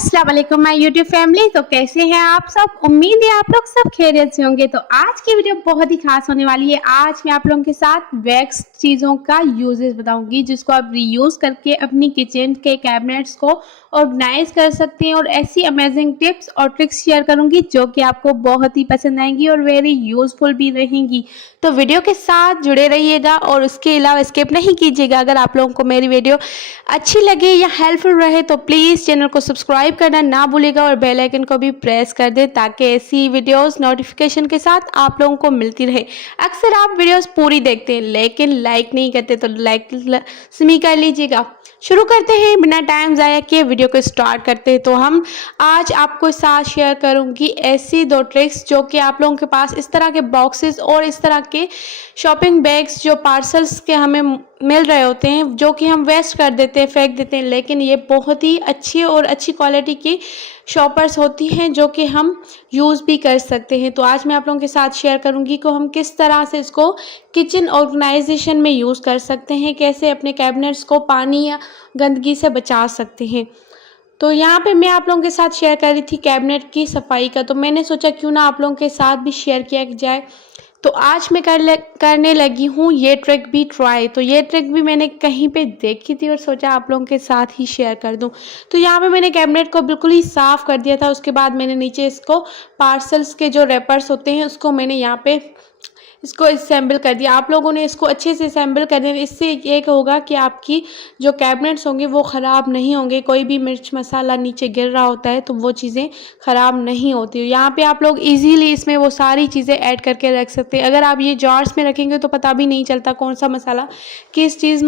अस्सलाम वालेकुम my YouTube family. तो कैसे हैं आप सब? उम्मीद है आप लोग सब खैरियत से होंगे। तो आज की वीडियो बहुत ही खास होने वाली है। आज मैं आप लोगों के साथ वैक्स चीज़ों का यूजेस बताऊंगी जिसको आप रीयूज करके अपनी किचन के कैबिनेट्स को ऑर्गेनाइज कर सकते हैं, और ऐसी अमेजिंग टिप्स और ट्रिक्स शेयर करूंगी जो कि आपको बहुत ही पसंद आएंगी और वेरी यूजफुल भी रहेंगी। तो वीडियो के साथ जुड़े रहिएगा और उसके अलावा स्किप नहीं कीजिएगा। अगर आप लोगों को मेरी वीडियो अच्छी लगे या हेल्पफुल रहे तो प्लीज़ चैनल को सब्सक्राइब करना ना भूलिएगा और बेल आइकन को भी प्रेस कर दें ताकि ऐसी वीडियोस नोटिफिकेशन के साथ आप लोगों को मिलती रहे। अक्सर आप वीडियोस पूरी देखते हैं लेकिन लाइक नहीं करते, तो लाइक लाजमी कर लीजिएगा। शुरू करते हैं, बिना टाइम ज़ाया किए वीडियो को स्टार्ट करते हैं। तो हम आज आपको साथ शेयर करूंगी ऐसी दो ट्रिक्स जो कि आप लोगों के पास इस तरह के बॉक्सेस और इस तरह के शॉपिंग बैग्स जो पार्सल्स के हमें मिल रहे होते हैं, जो कि हम वेस्ट कर देते हैं, फेंक देते हैं, लेकिन ये बहुत ही अच्छी और अच्छी क्वालिटी की शॉपर्स होती हैं जो कि हम यूज़ भी कर सकते हैं। तो आज मैं आप लोगों के साथ शेयर करूंगी कि हम किस तरह से इसको किचन ऑर्गेनाइजेशन में यूज़ कर सकते हैं, कैसे अपने कैबिनेट्स को पानी या गंदगी से बचा सकते हैं। तो यहाँ पे मैं आप लोगों के साथ शेयर कर रही थी कैबिनेट की सफाई का, तो मैंने सोचा क्यों ना आप लोगों के साथ भी शेयर किया जाए। तो आज मैं करने लगी हूँ ये ट्रिक भी ट्राई। तो ये ट्रिक भी मैंने कहीं पे देखी थी और सोचा आप लोगों के साथ ही शेयर कर दूँ। तो यहाँ पे मैंने कैबिनेट को बिल्कुल ही साफ़ कर दिया था। उसके बाद मैंने नीचे इसको पार्सल्स के जो रैपर्स होते हैं उसको मैंने यहाँ पे इसको असेंबल कर दिया। आप लोगों ने इसको अच्छे से असेंबल कर दिया। इससे ये होगा कि आपकी जो कैबिनेट्स होंगे वो ख़राब नहीं होंगे। कोई भी मिर्च मसाला नीचे गिर रहा होता है तो वो चीज़ें ख़राब नहीं होती। यहाँ पे आप लोग इजीली इसमें वो सारी चीज़ें ऐड करके रख सकते हैं। अगर आप ये जार्स में रखेंगे तो पता भी नहीं चलता कौन सा मसाला किस चीज़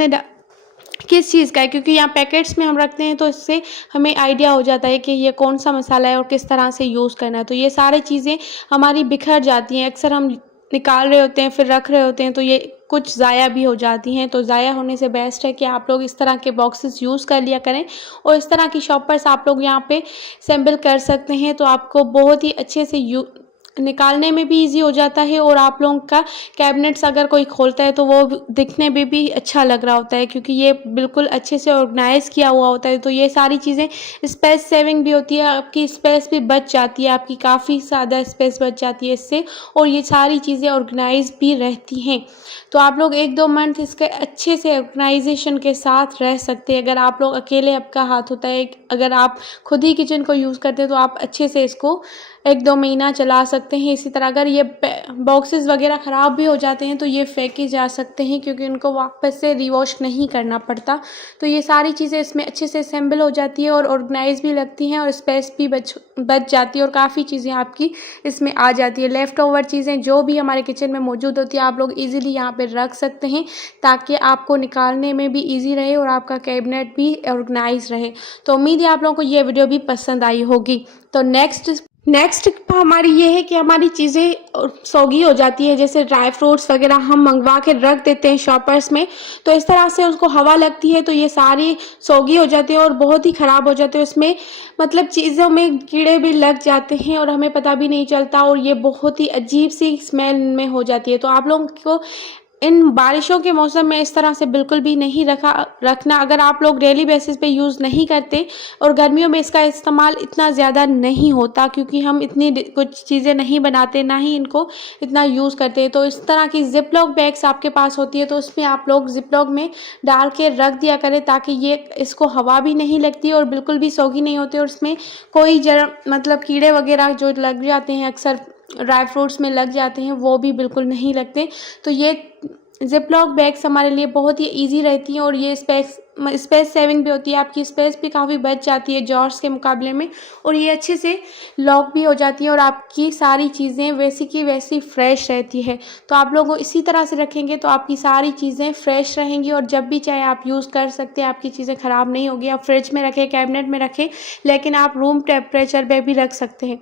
का है, क्योंकि यहाँ पैकेट्स में हम रखते हैं तो इससे हमें आइडिया हो जाता है कि ये कौन सा मसाला है और किस तरह से यूज़ करना है। तो ये सारी चीज़ें हमारी बिखर जाती हैं। अक्सर हम निकाल रहे होते हैं फिर रख रहे होते हैं तो ये कुछ ज़ाया भी हो जाती हैं। तो ज़ाया होने से बेस्ट है कि आप लोग इस तरह के बॉक्सेस यूज़ कर लिया करें और इस तरह की शॉपर्स आप लोग यहाँ पे असेंबल कर सकते हैं। तो आपको बहुत ही अच्छे से निकालने में भी इजी हो जाता है और आप लोगों का कैबिनेट्स अगर कोई खोलता है तो वो दिखने में भी अच्छा लग रहा होता है, क्योंकि ये बिल्कुल अच्छे से ऑर्गेनाइज किया हुआ होता है। तो ये सारी चीज़ें स्पेस सेविंग भी होती है, आपकी स्पेस भी बच जाती है, आपकी काफ़ी ज़्यादा स्पेस बच जाती है इससे, और ये सारी चीज़ें ऑर्गेनाइज भी रहती हैं। तो आप लोग 1-2 मंथ इसके अच्छे से ऑर्गेनाइजेशन के साथ रह सकते हैं। अगर आप लोग अकेले आपका हाथ होता है, अगर आप खुद ही किचन को यूज़ करते हैं तो आप अच्छे से इसको 1-2 महीना चला सकते हैं। इसी तरह अगर ये बॉक्सेस वगैरह ख़राब भी हो जाते हैं तो ये फेंके जा सकते हैं, क्योंकि उनको वापस से रिवॉश नहीं करना पड़ता। तो ये सारी चीज़ें इसमें अच्छे से असेंबल हो जाती है और ऑर्गेनाइज भी लगती हैं और स्पेस भी बच जाती है और काफ़ी चीज़ें आपकी इसमें आ जाती है। लेफ़्ट ओवर चीज़ें जो भी हमारे किचन में मौजूद होती है आप लोग ईज़िली यहाँ पर रख सकते हैं ताकि आपको निकालने में भी ईजी रहे और आपका कैबिनेट भी ऑर्गेनाइज रहे। तो उम्मीद है आप लोगों को ये वीडियो भी पसंद आई होगी। तो नेक्स्ट हमारी ये है कि हमारी चीज़ें सोगी हो जाती है, जैसे ड्राई फ्रूट्स वगैरह हम मंगवा के रख देते हैं शॉपर्स में, तो इस तरह से उसको हवा लगती है तो ये सारी सोगी हो जाती है और बहुत ही ख़राब हो जाते हैं। उसमें मतलब चीज़ों में कीड़े भी लग जाते हैं और हमें पता भी नहीं चलता और ये बहुत ही अजीब सी स्मेल में हो जाती है। तो आप लोगों को इन बारिशों के मौसम में इस तरह से बिल्कुल भी नहीं रखना। अगर आप लोग डेली बेसिस पे यूज़ नहीं करते और गर्मियों में इसका इस्तेमाल इतना ज़्यादा नहीं होता, क्योंकि हम इतनी कुछ चीज़ें नहीं बनाते, ना ही इनको इतना यूज़ करते, तो इस तरह की जिप लॉक बैग्स आपके पास होती है तो उसमें आप लोग जिप लॉक में डाल के रख दिया करें ताकि ये इसको हवा भी नहीं लगती और बिल्कुल भी सोगी नहीं होती और उसमें कोई मतलब कीड़े वगैरह जो लग जाते हैं, अक्सर ड्राई फ्रूट्स में लग जाते हैं, वो भी बिल्कुल नहीं लगते। तो ये जिप लॉक बैग्स हमारे लिए बहुत ही इजी रहती हैं और ये स्पेस सेविंग भी होती है, आपकी स्पेस भी काफ़ी बच जाती है जॉर्स के मुकाबले में, और ये अच्छे से लॉक भी हो जाती है और आपकी सारी चीज़ें वैसी की वैसी फ्रेश रहती है। तो आप लोगों इसी तरह से रखेंगे तो आपकी सारी चीज़ें फ्रेश रहेंगी और जब भी चाहे आप यूज़ कर सकते हैं, आपकी चीज़ें ख़राब नहीं होगी। आप फ्रिज में रखें, कैबिनेट में रखें, लेकिन आप रूम टेम्परेचर पे भी रख सकते हैं।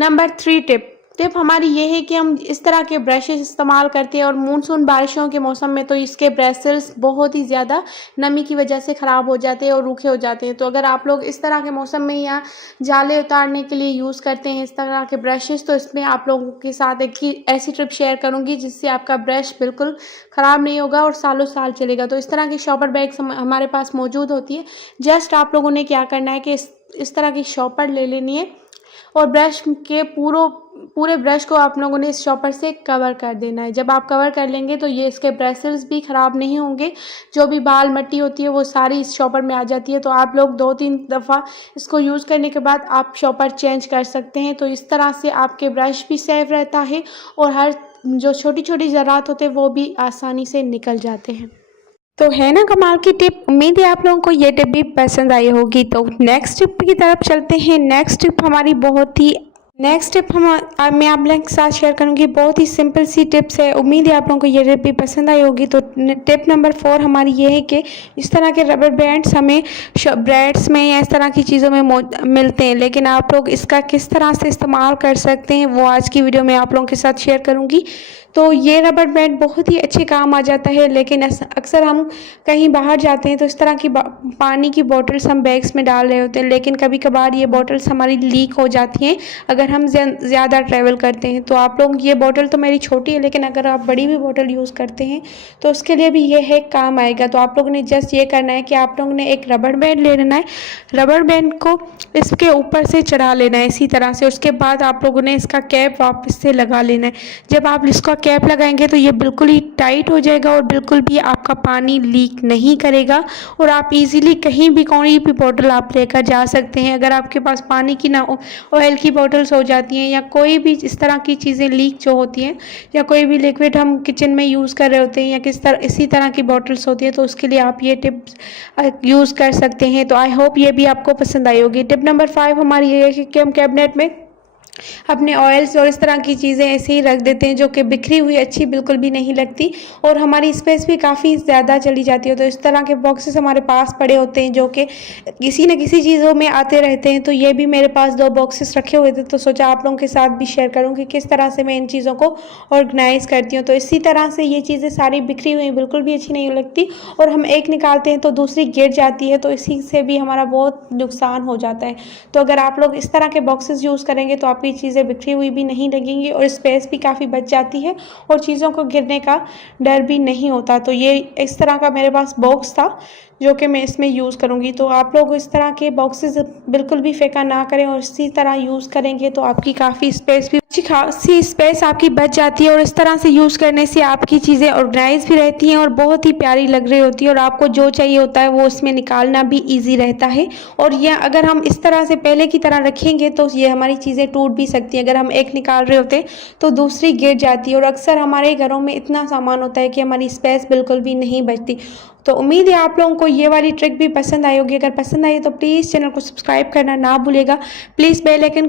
नंबर 3 टिप, टिप हमारी ये है कि हम इस तरह के ब्रशेस इस्तेमाल करते हैं और मानसून बारिशों के मौसम में तो इसके ब्रशेस बहुत ही ज़्यादा नमी की वजह से ख़राब हो जाते हैं और रूखे हो जाते हैं। तो अगर आप लोग इस तरह के मौसम में या जाले उतारने के लिए यूज़ करते हैं इस तरह के ब्रशेस, तो इसमें आप लोगों के साथ एक ही ऐसी ट्रिप शेयर करूँगी जिससे आपका ब्रश बिल्कुल ख़राब नहीं होगा और सालों साल चलेगा। तो इस तरह की शॉपर बैग्स हमारे पास मौजूद होती है। जस्ट आप लोगों ने क्या करना है कि इस तरह की शॉपर ले लेनी है और ब्रश के पूरे ब्रश को आप लोगों ने इस शॉपर से कवर कर देना है। जब आप कवर कर लेंगे तो ये इसके ब्रशेस भी ख़राब नहीं होंगे। जो भी बाल मिट्टी होती है वो सारी इस शॉपर में आ जाती है। तो आप लोग 2-3 दफ़ा इसको यूज़ करने के बाद आप शॉपर चेंज कर सकते हैं। तो इस तरह से आपके ब्रश भी सेफ रहता है और हर जो छोटी छोटी ज़रात होते हैं वो भी आसानी से निकल जाते हैं। तो है ना कमाल की टिप। उम्मीद है आप लोगों को ये टिप भी पसंद आई होगी। तो नेक्स्ट टिप की तरफ चलते हैं। नेक्स्ट टिप मैं आप लोगों के साथ शेयर करूंगी। बहुत ही सिंपल सी टिप्स है। उम्मीद है आप लोगों को ये टिप भी पसंद आई होगी। तो टिप नंबर 4 हमारी ये है कि इस तरह के रबर बैंड्स हमें ब्रेड्स में या इस तरह की चीज़ों में मिलते हैं, लेकिन आप लोग इसका किस तरह से इस्तेमाल कर सकते हैं वो आज की वीडियो में आप लोगों के साथ शेयर करूँगी। तो ये रबर बैंड बहुत ही अच्छे काम आ जाता है, लेकिन अक्सर हम कहीं बाहर जाते हैं तो इस तरह की पानी की बॉटल्स हम बैग्स में डाल रहे होते हैं, लेकिन कभी कभार ये बॉटल्स हमारी लीक हो जाती हैं अगर हम ज़्यादा ट्रैवल करते हैं। तो आप लोग, ये बॉटल तो मेरी छोटी है, लेकिन अगर आप बड़ी भी बॉटल यूज़ करते हैं तो उसके लिए भी ये है काम आएगा। तो आप लोगों ने जस्ट ये करना है कि आप लोगों ने एक रबर बैंड ले लेना है, रबर बैंड को इसके ऊपर से चढ़ा लेना है इसी तरह से। उसके बाद आप लोगों ने इसका कैप वापस से लगा लेना है। जब आप इसका कैप लगाएंगे तो ये बिल्कुल ही टाइट हो जाएगा और बिल्कुल भी आपका पानी लीक नहीं करेगा और आप इजीली कहीं भी कोई भी बॉटल आप लेकर जा सकते हैं। अगर आपके पास पानी की ना ऑयल की बॉटल्स हो जाती हैं या कोई भी इस तरह की चीज़ें लीक जो होती हैं या कोई भी लिक्विड हम किचन में यूज़ कर रहे होते हैं या इसी तरह की बॉटल्स होती है, तो उसके लिए आप ये टिप्स यूज़ कर सकते हैं। तो आई होप ये भी आपको पसंद आई होगी। टिप नंबर 5 हमारी ये है कि हम कैबिनेट में अपने ऑयल्स और इस तरह की चीज़ें ऐसे ही रख देते हैं जो कि बिखरी हुई अच्छी बिल्कुल भी नहीं लगती और हमारी स्पेस भी काफ़ी ज़्यादा चली जाती है। तो इस तरह के बॉक्सेस हमारे पास पड़े होते हैं जो कि किसी न किसी चीज़ों में आते रहते हैं। तो ये भी मेरे पास 2 बॉक्सेस रखे हुए थे, तो सोचा आप लोगों के साथ भी शेयर करूँ कि किस तरह से मैं इन चीज़ों को ऑर्गेनाइज़ करती हूँ। तो इसी तरह से ये चीज़ें सारी बिखरी हुई बिल्कुल भी अच्छी नहीं लगती और हम एक निकालते हैं तो दूसरी गिर जाती है, तो इसी से भी हमारा बहुत नुकसान हो जाता है। तो अगर आप लोग इस तरह के बॉक्सेस यूज़ करेंगे तो आपकी चीज़ें बिखरी हुई भी नहीं लगेंगी और स्पेस भी काफ़ी बच जाती है और चीज़ों को गिरने का डर भी नहीं होता। तो ये इस तरह का मेरे पास बॉक्स था जो कि मैं इसमें यूज़ करूँगी। तो आप लोग इस तरह के बॉक्सेस बिल्कुल भी फेंका ना करें और इसी तरह यूज़ करेंगे तो आपकी काफ़ी स्पेस भी, अच्छी खासी स्पेस आपकी बच जाती है और इस तरह से यूज़ करने से आपकी चीज़ें ऑर्गेनाइज भी रहती हैं और बहुत ही प्यारी लग रही होती है और आपको जो चाहिए होता है वो इसमें निकालना भी ईजी रहता है। और यह अगर हम इस तरह से पहले की तरह रखेंगे तो ये हमारी चीज़ें टूट भी सकती हैं। अगर हम एक निकाल रहे होते तो दूसरी गिर जाती है और अक्सर हमारे घरों में इतना सामान होता है कि हमारी स्पेस बिल्कुल भी नहीं बचती। तो उम्मीद है आप लोगों को ये वाली ट्रिक भी पसंद आई होगी। अगर पसंद आई तो प्लीज़ चैनल को सब्सक्राइब करना ना भूलेगा। प्लीज़ बेल आइकन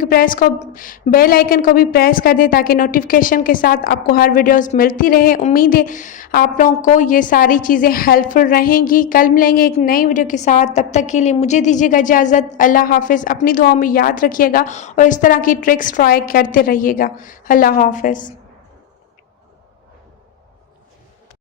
को भी प्रेस कर दें ताकि नोटिफिकेशन के साथ आपको हर वीडियोस मिलती रहे। उम्मीद है आप लोगों को ये सारी चीज़ें हेल्पफुल रहेंगी। कल मिलेंगे एक नई वीडियो के साथ, तब तक के लिए मुझे दीजिएगा इजाज़त। अल्लाह हाफिज़। अपनी दुआओं में याद रखिएगा और इस तरह की ट्रिक्स ट्राई करते रहिएगा। अल्लाह हाफिज़।